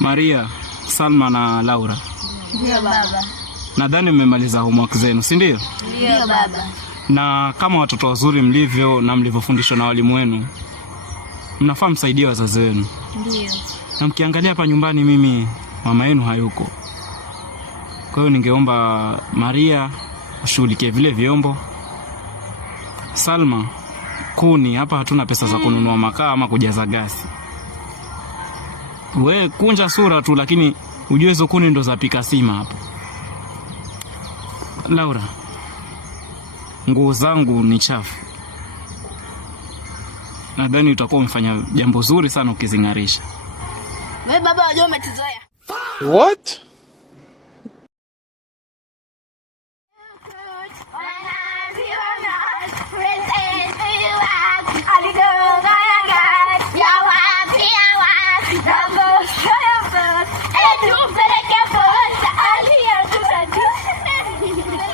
Maria, Salma na Laura. Ndio baba. Nadhani mmemaliza homework zenu, si ndio? Ndio baba. Na kama watoto wazuri mlivyo na mlivyofundishwa na walimu wenu, mnafaa msaidie wazazi wenu. Ndio. Na mkiangalia hapa nyumbani mimi mama yenu hayuko. Kwa hiyo ningeomba Maria ashughulikie vile vyombo. Salma, kuni, hapa hatuna pesa za kununua makaa ama kujaza gasi. We kunja sura tu, lakini ujue hizo kuni ndo za pika sima hapa. Laura, nguo zangu ni chafu. Nadhani utakuwa umefanya jambo zuri sana ukizingarisha. Wewe baba unajua umetizoea. What?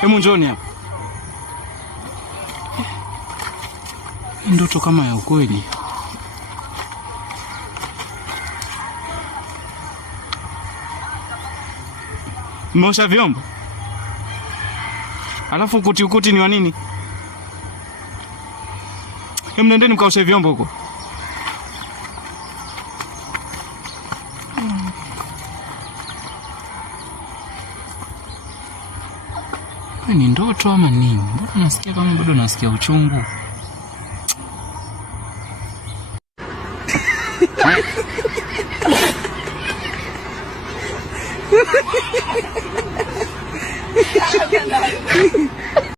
Hemu njoni hapa. Ndoto kama ya ukweli. Mmeosha vyombo? Alafu ukuti ni wa nini? Hemu nendeni mkaoshe vyombo huko. Ni ndoto ama nini? Mbona nasikia kama bado nasikia uchungu?